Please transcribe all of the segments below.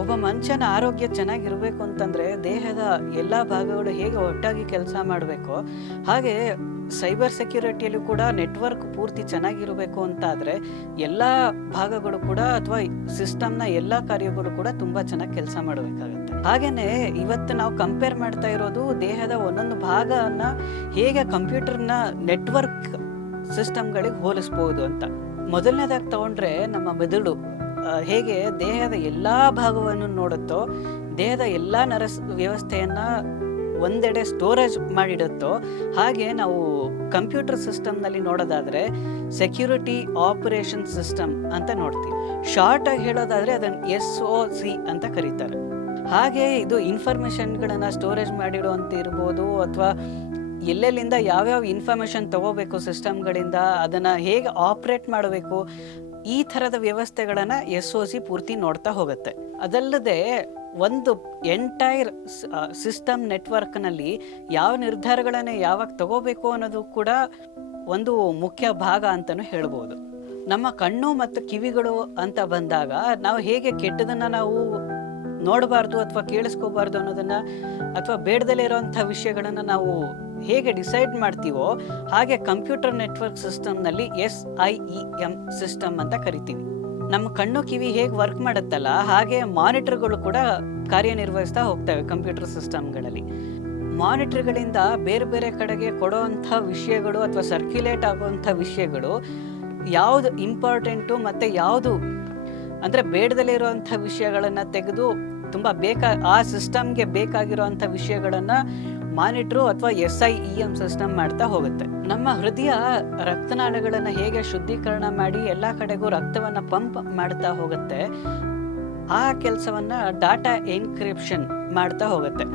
ಒಬ್ಬ ಮನುಷ್ಯನ ಆರೋಗ್ಯ ಚೆನ್ನಾಗಿರಬೇಕು ಅಂತಂದರೆ ದೇಹದ ಎಲ್ಲ ಭಾಗಗಳು ಹೇಗೆ ಒಟ್ಟಾಗಿ ಕೆಲಸ ಮಾಡಬೇಕೋ ಹಾಗೆ ಸೈಬರ್ ಸೆಕ್ಯೂರಿಟಿಯಲ್ಲೂ ಕೂಡ ನೆಟ್ವರ್ಕ್ ಪೂರ್ತಿ ಚೆನ್ನಾಗಿರಬೇಕು ಅಂತಾದರೆ ಎಲ್ಲ ಭಾಗಗಳು ಕೂಡ ಅಥವಾ ಸಿಸ್ಟಮ್ನ ಎಲ್ಲ ಕಾರ್ಯಗಳು ಕೂಡ ತುಂಬ ಚೆನ್ನಾಗಿ ಕೆಲಸ ಮಾಡಬೇಕಾಗತ್ತೆ. ಹಾಗೆಯೇ ಇವತ್ತು ನಾವು ಕಂಪೇರ್ ಮಾಡ್ತಾ ಇರೋದು ದೇಹದ ಒಂದೊಂದು ಭಾಗವನ್ನು ಹೇಗೆ ಕಂಪ್ಯೂಟರ್ನ ನೆಟ್ವರ್ಕ್ ಸಿಸ್ಟಮ್ಗಳಿಗೆ ಹೋಲಿಸ್ಬೋದು ಅಂತ. ಮೊದಲನೇದಾಗಿ ತಗೊಂಡ್ರೆ ನಮ್ಮ ಮೆದುಳು ಹೇಗೆ ದೇಹದ ಎಲ್ಲ ಭಾಗವನ್ನು ನೋಡುತ್ತೋ, ದೇಹದ ಎಲ್ಲ ವ್ಯವಸ್ಥೆಯನ್ನು ಒಂದೆಡೆ ಸ್ಟೋರೇಜ್ ಮಾಡಿಡುತ್ತೋ, ಹಾಗೆ ನಾವು ಕಂಪ್ಯೂಟರ್ ಸಿಸ್ಟಮ್ನಲ್ಲಿ ನೋಡೋದಾದರೆ ಸೆಕ್ಯೂರಿಟಿ ಆಪರೇಷನ್ ಸಿಸ್ಟಮ್ ಅಂತ ನೋಡ್ತೀವಿ. ಶಾರ್ಟಾಗಿ ಹೇಳೋದಾದರೆ ಅದನ್ನು SOC ಅಂತ ಕರೀತಾರೆ. ಹಾಗೆ ಇದು ಇನ್ಫಾರ್ಮೇಷನ್ಗಳನ್ನು ಸ್ಟೋರೇಜ್ ಮಾಡಿಡುವಂತ ಇರ್ಬೋದು, ಅಥವಾ ಎಲ್ಲೆಲ್ಲಿಂದ ಯಾವ್ಯಾವ ಇನ್ಫಾರ್ಮೇಷನ್ ತಗೋಬೇಕು ಸಿಸ್ಟಮ್ಗಳಿಂದ, ಅದನ್ನು ಹೇಗೆ ಆಪ್ರೇಟ್ ಮಾಡಬೇಕು, ಈ ಥರದ ವ್ಯವಸ್ಥೆಗಳನ್ನು SOC ಪೂರ್ತಿ ನೋಡ್ತಾ ಹೋಗುತ್ತೆ. ಅದಲ್ಲದೆ ಒಂದು ಎಂಟೈರ್ ಸಿಸ್ಟಮ್ ನೆಟ್ವರ್ಕ್ನಲ್ಲಿ ಯಾವ ನಿರ್ಧಾರಗಳನ್ನು ಯಾವಾಗ ತಗೋಬೇಕು ಅನ್ನೋದು ಕೂಡ ಒಂದು ಮುಖ್ಯ ಭಾಗ ಅಂತಲೂ ಹೇಳ್ಬೋದು. ನಮ್ಮ ಕಣ್ಣು ಮತ್ತು ಕಿವಿಗಳು ಅಂತ ಬಂದಾಗ ನಾವು ಹೇಗೆ ಕೆಟ್ಟದನ್ನು ನಾವು ನೋಡಬಾರ್ದು ಅಥವಾ ಕೇಳಿಸ್ಕೋಬಾರ್ದು ಅನ್ನೋದನ್ನು, ಅಥವಾ ಬೇಡದಲ್ಲೇ ಇರೋವಂಥ ವಿಷಯಗಳನ್ನು ನಾವು ಹೇಗೆ ಡಿಸೈಡ್ ಮಾಡ್ತೀವೋ ಹಾಗೆ ಕಂಪ್ಯೂಟರ್ ನೆಟ್ವರ್ಕ್ ಸಿಸ್ಟಮ್ನಲ್ಲಿ SIEM ಸಿಸ್ಟಮ್ ಅಂತ ಕರಿತೀವಿ. ನಮ್ಮ ಕಣ್ಣು ಕಿವಿ ಹೇಗೆ ವರ್ಕ್ ಮಾಡುತ್ತಲ್ಲ ಹಾಗೆ ಮಾನಿಟರ್ಗಳು ಕೂಡ ಕಾರ್ಯನಿರ್ವಹಿಸ್ತಾ ಹೋಗ್ತವೆ ಕಂಪ್ಯೂಟರ್ ಸಿಸ್ಟಮ್ಗಳಲ್ಲಿ. ಮಾನಿಟರ್ಗಳಿಂದ ಬೇರೆ ಬೇರೆ ಕಡೆಗೆ ಕೊಡೋವಂಥ ವಿಷಯಗಳು ಅಥವಾ ಸರ್ಕ್ಯುಲೇಟ್ ಆಗುವಂಥ ವಿಷಯಗಳು ಯಾವುದು ಇಂಪಾರ್ಟೆಂಟು ಮತ್ತು ಯಾವುದು ಅಂದರೆ ಬೇಡದಲ್ಲೇ ಇರುವಂಥ ವಿಷಯಗಳನ್ನು ತೆಗೆದು ತುಂಬ ಆ ಸಿಸ್ಟಮ್ಗೆ ಬೇಕಾಗಿರೋವಂಥ ವಿಷಯಗಳನ್ನು ಮಾನಿಟ್ರು ಅಥವಾ SIEM ಸಿಸ್ಟಮ್ ಮಾಡ್ತಾ ಹೋಗುತ್ತೆ. ನಮ್ಮ ಹೃದಯ ರಕ್ತನಾಳಗಳನ್ನು ಹೇಗೆ ಶುದ್ಧೀಕರಣ ಮಾಡಿ ಎಲ್ಲ ಕಡೆಗೂ ರಕ್ತವನ್ನು ಪಂಪ್ ಮಾಡ್ತಾ ಹೋಗುತ್ತೆ, ಆ ಕೆಲಸವನ್ನು ಡಾಟಾ ಎನ್ಕ್ರಿಪ್ಷನ್ ಮಾಡ್ತಾ ಹೋಗುತ್ತೆ.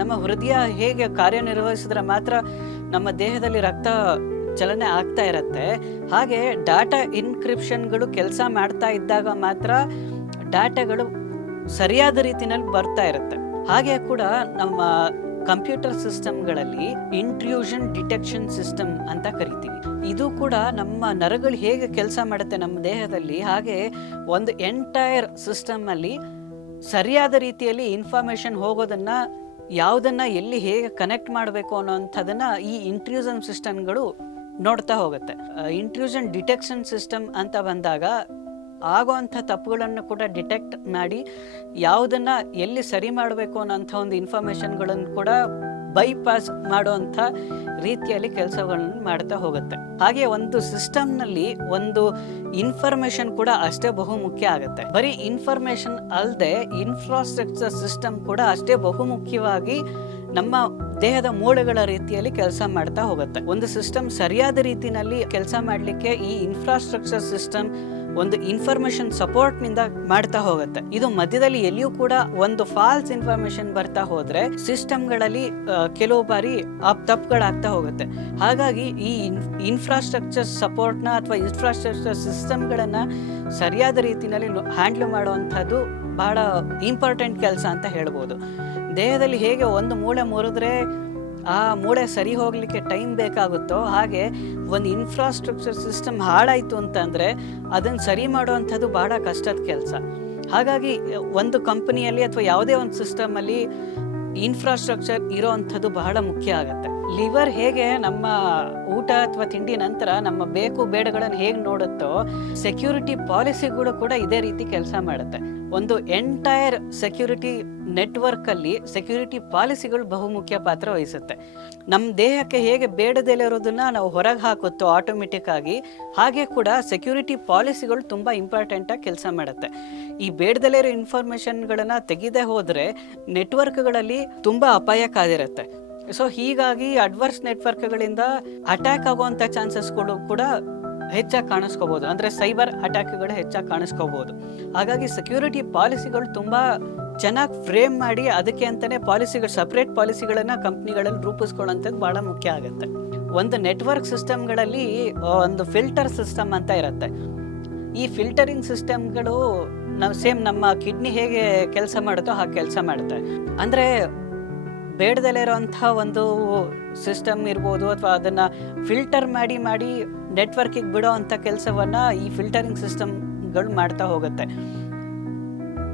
ನಮ್ಮ ಹೃದಯ ಹೇಗೆ ಕಾರ್ಯನಿರ್ವಹಿಸಿದ್ರೆ ಮಾತ್ರ ನಮ್ಮ ದೇಹದಲ್ಲಿ ರಕ್ತ ಚಲನೆ ಆಗ್ತಾ ಇರುತ್ತೆ, ಹಾಗೆ ಡಾಟಾ ಎನ್ಕ್ರಿಪ್ಷನ್ಗಳು ಕೆಲಸ ಮಾಡ್ತಾ ಇದ್ದಾಗ ಮಾತ್ರ ಡಾಟಾಗಳು ಸರಿಯಾದ ರೀತಿಯಲ್ಲಿ ಬರ್ತಾ ಇರುತ್ತೆ. ಹಾಗೆ ಕೂಡ ನಮ್ಮ ಕಂಪ್ಯೂಟರ್ ಸಿಸ್ಟಮ್ಗಳಲ್ಲಿ ಇಂಟ್ರೂಷನ್ ಡಿಟೆಕ್ಷನ್ ಸಿಸ್ಟಮ್ ಅಂತ ಕರಿತೀವಿ. ಇದು ಕೂಡ ನಮ್ಮ ನರಗಳು ಹೇಗೆ ಕೆಲಸ ಮಾಡುತ್ತೆ ನಮ್ಮ ದೇಹದಲ್ಲಿ, ಹಾಗೆ ಒಂದು ಎಂಟೈರ್ ಸಿಸ್ಟಮ್ನಲ್ಲಿ ಸರಿಯಾದ ರೀತಿಯಲ್ಲಿ ಇನ್ಫಾರ್ಮೇಷನ್ ಹೋಗೋದನ್ನು, ಯಾವುದನ್ನು ಎಲ್ಲಿ ಹೇಗೆ ಕನೆಕ್ಟ್ ಮಾಡಬೇಕು ಅನ್ನೋಂಥದ್ದನ್ನು ಈ ಇಂಟ್ರೂಷನ್ ಸಿಸ್ಟಮ್ಗಳು ನೋಡ್ತಾ ಹೋಗುತ್ತೆ. ಇಂಟ್ರೂಷನ್ ಡಿಟೆಕ್ಷನ್ ಸಿಸ್ಟಮ್ ಅಂತ ಬಂದಾಗ ಆಗೋವಂಥ ತಪ್ಪುಗಳನ್ನು ಕೂಡ ಡಿಟೆಕ್ಟ್ ಮಾಡಿ ಯಾವುದನ್ನು ಎಲ್ಲಿ ಸರಿ ಮಾಡಬೇಕು ಅನ್ನೋಂಥ ಒಂದು ಇನ್ಫಾರ್ಮೇಷನ್ಗಳನ್ನು ಕೂಡ ಬೈಪಾಸ್ ಮಾಡುವಂಥ ರೀತಿಯಲ್ಲಿ ಕೆಲಸಗಳನ್ನು ಮಾಡ್ತಾ ಹೋಗುತ್ತೆ. ಹಾಗೆ ಒಂದು ಸಿಸ್ಟಮ್ನಲ್ಲಿ ಒಂದು ಇನ್ಫಾರ್ಮೇಷನ್ ಕೂಡ ಅಷ್ಟೇ ಬಹುಮುಖ್ಯ ಆಗುತ್ತೆ. ಬರೀ ಇನ್ಫಾರ್ಮೇಷನ್ ಅಲ್ಲದೆ ಇನ್ಫ್ರಾಸ್ಟ್ರಕ್ಚರ್ ಸಿಸ್ಟಮ್ ಕೂಡ ಅಷ್ಟೇ ಬಹುಮುಖ್ಯವಾಗಿ ನಮ್ಮ ದೇಹದ ಮೂಳೆಗಳ ರೀತಿಯಲ್ಲಿ ಕೆಲಸ ಮಾಡ್ತಾ ಹೋಗುತ್ತೆ. ಒಂದು ಸಿಸ್ಟಮ್ ಸರಿಯಾದ ರೀತಿಯಲ್ಲಿ ಕೆಲಸ ಮಾಡಲಿಕ್ಕೆ ಈ ಇನ್ಫ್ರಾಸ್ಟ್ರಕ್ಚರ್ ಸಿಸ್ಟಮ್ ಒಂದು ಇನ್ಫಾರ್ಮೇಷನ್ ಸಪೋರ್ಟ್ನಿಂದ ಮಾಡ್ತಾ ಹೋಗುತ್ತೆ. ಇದು ಮಧ್ಯದಲ್ಲಿ ಎಲ್ಲಿಯೂ ಕೂಡ ಒಂದು ಫಾಲ್ಸ್ ಇನ್ಫಾರ್ಮೇಷನ್ ಬರ್ತಾ ಹೋದ್ರೆ ಸಿಸ್ಟಮ್ಗಳಲ್ಲಿ ಕೆಲವು ಬಾರಿ ತಪ್ಪುಗಳಾಗ್ತಾ ಹೋಗುತ್ತೆ. ಹಾಗಾಗಿ ಈ ಇನ್ಫ್ರಾಸ್ಟ್ರಕ್ಚರ್ ಸಪೋರ್ಟ್ನ ಅಥವಾ ಇನ್ಫ್ರಾಸ್ಟ್ರಕ್ಚರ್ ಸಿಸ್ಟಮ್ಗಳನ್ನು ಸರಿಯಾದ ರೀತಿಯಲ್ಲಿ ಹ್ಯಾಂಡ್ಲ್ ಮಾಡುವಂಥದ್ದು ಬಹಳ ಇಂಪಾರ್ಟೆಂಟ್ ಕೆಲಸ ಅಂತ ಹೇಳ್ಬೋದು. ದೇಹದಲ್ಲಿ ಹೇಗೆ ಒಂದು ಮೂಳೆ ಮುರಿದ್ರೆ ಆ ಮೂಳೆ ಸರಿ ಹೋಗಲಿಕ್ಕೆ ಟೈಮ್ ಬೇಕಾಗುತ್ತೋ, ಹಾಗೆ ಒಂದು ಇನ್ಫ್ರಾಸ್ಟ್ರಕ್ಚರ್ ಸಿಸ್ಟಮ್ ಹಾಳಾಯಿತು ಅಂತಂದರೆ ಅದನ್ನು ಸರಿ ಮಾಡುವಂಥದ್ದು ಬಹಳ ಕಷ್ಟದ ಕೆಲಸ. ಹಾಗಾಗಿ ಒಂದು ಕಂಪನಿಯಲ್ಲಿ ಅಥವಾ ಯಾವುದೇ ಒಂದು ಸಿಸ್ಟಮಲ್ಲಿ ಇನ್ಫ್ರಾಸ್ಟ್ರಕ್ಚರ್ ಇರೋವಂಥದ್ದು ಬಹಳ ಮುಖ್ಯ ಆಗುತ್ತೆ. ಲಿವರ್ ಹೇಗೆ ನಮ್ಮ ಊಟ ಅಥವಾ ತಿಂಡಿ ನಂತರ ನಮ್ಮ ಬೇಕು ಬೇಡಗಳನ್ನು ಹೇಗೆ ನೋಡುತ್ತೋ, ಸೆಕ್ಯೂರಿಟಿ ಪಾಲಿಸಿಗಳು ಕೂಡ ಇದೇ ರೀತಿ ಕೆಲಸ ಮಾಡುತ್ತೆ. ಒಂದು ಎಂಟೈರ್ ಸೆಕ್ಯೂರಿಟಿ ನೆಟ್ವರ್ಕಲ್ಲಿ ಸೆಕ್ಯೂರಿಟಿ ಪಾಲಿಸಿಗಳು ಬಹುಮುಖ್ಯ ಪಾತ್ರ ವಹಿಸುತ್ತೆ. ನಮ್ಮ ದೇಹಕ್ಕೆ ಹೇಗೆ ಬೇಡದಲ್ಲೇ ಇರೋದನ್ನ ನಾವು ಹೊರಗೆ ಹಾಕುತ್ತೋ ಆಟೋಮೆಟಿಕ್ ಆಗಿ, ಹಾಗೆ ಕೂಡ ಸೆಕ್ಯೂರಿಟಿ ಪಾಲಿಸಿಗಳು ತುಂಬ ಇಂಪಾರ್ಟೆಂಟಾಗಿ ಕೆಲಸ ಮಾಡುತ್ತೆ. ಈ ಬೇಡದಲ್ಲೇ ಇರೋ ಇನ್ಫಾರ್ಮೇಷನ್ಗಳನ್ನು ತೆಗೆದೇ ಹೋದರೆ ನೆಟ್ವರ್ಕ್ಗಳಲ್ಲಿ ತುಂಬ ಅಪಾಯ ಕಾದಿರುತ್ತೆ. ಸೊ ಹೀಗಾಗಿ ಅಡ್ವರ್ಸ್ ನೆಟ್ವರ್ಕ್ಗಳಿಂದ ಅಟ್ಯಾಕ್ ಆಗುವಂಥ ಚಾನ್ಸಸ್ಗಳು ಕೂಡ ಹೆಚ್ಚಾಗಿ ಕಾಣಿಸ್ಕೋಬೋದು. ಅಂದರೆ ಸೈಬರ್ ಅಟ್ಯಾಕ್ಗಳು ಹೆಚ್ಚಾಗಿ ಕಾಣಿಸ್ಕೋಬೋದು. ಹಾಗಾಗಿ ಸೆಕ್ಯೂರಿಟಿ ಪಾಲಿಸಿಗಳು ತುಂಬ ಚೆನ್ನಾಗಿ ಫ್ರೇಮ್ ಮಾಡಿ ಅದಕ್ಕೆ ಅಂತಲೇ ಸಪ್ರೇಟ್ ಪಾಲಿಸಿಗಳನ್ನು ಕಂಪ್ನಿಗಳಲ್ಲಿ ರೂಪಿಸ್ಕೊಳ್ಳೋಂಥದ್ದು ಭಾಳ ಮುಖ್ಯ ಆಗುತ್ತೆ. ಒಂದು ನೆಟ್ವರ್ಕ್ ಸಿಸ್ಟಮ್ಗಳಲ್ಲಿ ಒಂದು ಫಿಲ್ಟರ್ ಸಿಸ್ಟಮ್ ಅಂತ ಇರುತ್ತೆ. ಈ ಫಿಲ್ಟರಿಂಗ್ ಸಿಸ್ಟಮ್ಗಳು ನಮ್ಮ ಕಿಡ್ನಿ ಹೇಗೆ ಕೆಲಸ ಮಾಡುತ್ತೋ ಹಾಗೆ ಕೆಲಸ ಮಾಡುತ್ತೆ. ಅಂದರೆ ಬೇಡದಲ್ಲೇ ಇರೋಂಥ ಒಂದು ಸಿಸ್ಟಮ್ ಇರ್ಬೋದು, ಅಥವಾ ಅದನ್ನು ಫಿಲ್ಟರ್ ಮಾಡಿ ನೆಟ್ವರ್ಕಿಗೆ ಬಿಡೋ ಅಂಥ ಕೆಲಸವನ್ನು ಈ ಫಿಲ್ಟರಿಂಗ್ ಸಿಸ್ಟಮ್ಗಳು ಮಾಡ್ತಾ ಹೋಗುತ್ತೆ.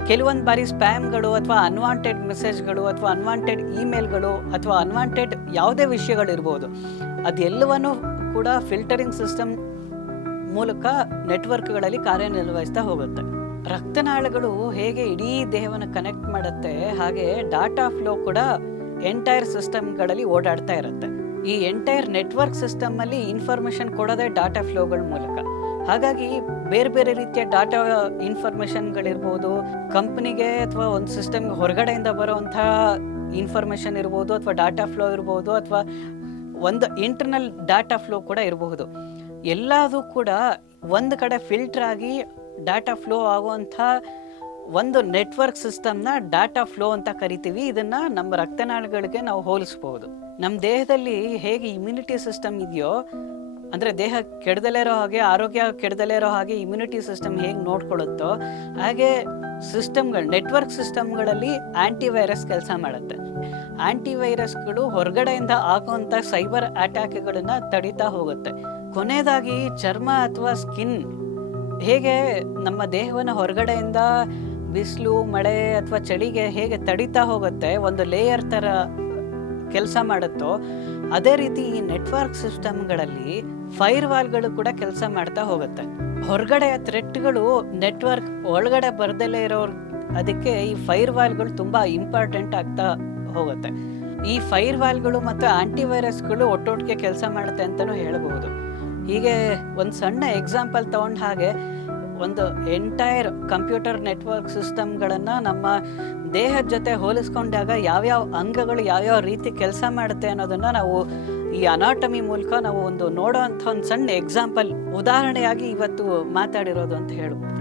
ಕೆಲವೊಂದು ಬಾರಿ ಸ್ಪ್ಯಾಮ್ಗಳು ಅಥವಾ ಅನ್ವಾಂಟೆಡ್ ಮೆಸೇಜ್ಗಳು ಅಥವಾ ಅನ್ವಾಂಟೆಡ್ ಇಮೇಲ್ಗಳು ಅಥವಾ ಅನ್ವಾಂಟೆಡ್ ಯಾವುದೇ ವಿಷಯಗಳಿರ್ಬೋದು, ಅದೆಲ್ಲವನ್ನೂ ಕೂಡ ಫಿಲ್ಟರಿಂಗ್ ಸಿಸ್ಟಮ್ ಮೂಲಕ ನೆಟ್ವರ್ಕ್ಗಳಲ್ಲಿ ಕಾರ್ಯನಿರ್ವಹಿಸ್ತಾ ಹೋಗುತ್ತೆ. ರಕ್ತನಾಳಗಳು ಹೇಗೆ ಇಡೀ ದೇಹವನ್ನು ಕನೆಕ್ಟ್ ಮಾಡುತ್ತೆ, ಹಾಗೆ ಡಾಟಾ ಫ್ಲೋ ಕೂಡ ಎಂಟೈರ್ ಸಿಸ್ಟಮ್ಗಳಲ್ಲಿ ಓಡಾಡ್ತಾ ಇರುತ್ತೆ. ಈ ಎಂಟೈರ್ ನೆಟ್ವರ್ಕ್ ಸಿಸ್ಟಮಲ್ಲಿ ಇನ್ಫಾರ್ಮೇಷನ್ ಕೊಡೋದೇ ಡಾಟಾ ಫ್ಲೋಗಳ ಮೂಲಕ. ಹಾಗಾಗಿ ಬೇರೆ ಬೇರೆ ರೀತಿಯ ಡಾಟಾ ಇನ್ಫಾರ್ಮೇಷನ್ಗಳಿರ್ಬೋದು, ಕಂಪ್ನಿಗೆ ಅಥವಾ ಒಂದು ಸಿಸ್ಟಮ್ಗೆ ಹೊರಗಡೆಯಿಂದ ಬರೋವಂಥ ಇನ್ಫಾರ್ಮೇಷನ್ ಇರ್ಬೋದು, ಅಥವಾ ಡಾಟಾ ಫ್ಲೋ ಇರ್ಬೋದು, ಅಥವಾ ಒಂದು ಇಂಟರ್ನಲ್ ಡಾಟಾ ಫ್ಲೋ ಕೂಡ ಇರಬಹುದು. ಎಲ್ಲದೂ ಕೂಡ ಒಂದು ಕಡೆ ಫಿಲ್ಟರ್ ಆಗಿ ಡಾಟಾ ಫ್ಲೋ ಆಗುವಂಥ ಒಂದು ನೆಟ್ವರ್ಕ್ ಸಿಸ್ಟಮ್ನ ಡಾಟಾ ಫ್ಲೋ ಅಂತ ಕರಿತೀವಿ. ಇದನ್ನು ನಮ್ಮ ರಕ್ತನಾಳಗಳಿಗೆ ನಾವು ಹೋಲಿಸ್ಬೋದು. ನಮ್ಮ ದೇಹದಲ್ಲಿ ಹೇಗೆ ಇಮ್ಯುನಿಟಿ ಸಿಸ್ಟಮ್ ಇದೆಯೋ, ಅಂದರೆ ದೇಹ ಕೆಡದಲೇ ಇರೋ ಹಾಗೆ, ಆರೋಗ್ಯ ಕೆಡದಲೇ ಇರೋ ಹಾಗೆ ಇಮ್ಯುನಿಟಿ ಸಿಸ್ಟಮ್ ಹೇಗೆ ನೋಡ್ಕೊಳ್ಳುತ್ತೋ, ಹಾಗೆ ಸಿಸ್ಟಮ್ಗಳು, ನೆಟ್ವರ್ಕ್ ಸಿಸ್ಟಮ್ಗಳಲ್ಲಿ ಆ್ಯಂಟಿವೈರಸ್ ಕೆಲಸ ಮಾಡುತ್ತೆ. ಆ್ಯಂಟಿವೈರಸ್ಗಳು ಹೊರಗಡೆಯಿಂದ ಆಗುವಂಥ ಸೈಬರ್ ಅಟ್ಯಾಕ್ಗಳನ್ನು ತಡೀತಾ ಹೋಗುತ್ತೆ. ಕೊನೆಯದಾಗಿ ಚರ್ಮ ಅಥವಾ ಸ್ಕಿನ್ ಹೇಗೆ ನಮ್ಮ ದೇಹವನ್ನು ಹೊರಗಡೆಯಿಂದ ಬಿಸಿಲು, ಮಳೆ ಅಥವಾ ಚಳಿಗೆ ಹೇಗೆ ತಡೀತಾ ಹೋಗುತ್ತೆ, ಒಂದು ಲೇಯರ್ ಥರ ಕೆಲಸ ಮಾಡುತ್ತೋ, ಅದೇ ರೀತಿ ಈ ನೆಟ್ವರ್ಕ್ ಸಿಸ್ಟಮ್ಗಳಲ್ಲಿ ಫೈರ್ ವಾಲ್ಗಳು ಕೂಡ ಕೆಲಸ ಮಾಡ್ತಾ ಹೋಗುತ್ತೆ. ಹೊರಗಡೆಯ ಥ್ರೆಟ್ಗಳು ನೆಟ್ವರ್ಕ್ ಒಳಗಡೆ ಬರ್ದಲೇ ಇರೋರು, ಅದಕ್ಕೆ ಈ ಫೈರ್ ವಾಲ್ಗಳು ತುಂಬ ಇಂಪಾರ್ಟೆಂಟ್ ಆಗ್ತಾ ಹೋಗುತ್ತೆ. ಈ ಫೈರ್ ವಾಲ್ಗಳು ಮತ್ತು ಆಂಟಿವೈರಸ್ಗಳು ಒಟ್ಟೊಟ್ಟಿಗೆ ಕೆಲಸ ಮಾಡುತ್ತೆ ಅಂತಲೂ ಹೇಳಬಹುದು. ಹೀಗೆ ಒಂದು ಸಣ್ಣ ಎಕ್ಸಾಂಪಲ್ ತಗೊಂಡ ಹಾಗೆ ಒಂದು ಎಂಟೈರ್ ಕಂಪ್ಯೂಟರ್ ನೆಟ್ವರ್ಕ್ ಸಿಸ್ಟಮ್ಗಳನ್ನು ನಮ್ಮ ದೇಹದ ಜೊತೆ ಹೋಲಿಸ್ಕೊಂಡಾಗ ಯಾವ್ಯಾವ ಅಂಗಗಳು ಯಾವ್ಯಾವ ರೀತಿ ಕೆಲಸ ಮಾಡುತ್ತೆ ಅನ್ನೋದನ್ನು ನಾವು ಈ ಅನಾಟಮಿ ಮೂಲಕ ನಾವು ಒಂದು ನೋಡೋ ಅಂಥ ಒಂದು ಸಣ್ಣ ಎಕ್ಸಾಂಪಲ್, ಉದಾಹರಣೆಯಾಗಿ ಇವತ್ತು ಮಾತಾಡಿರೋದು ಅಂತ ಹೇಳ್ಬೋದು.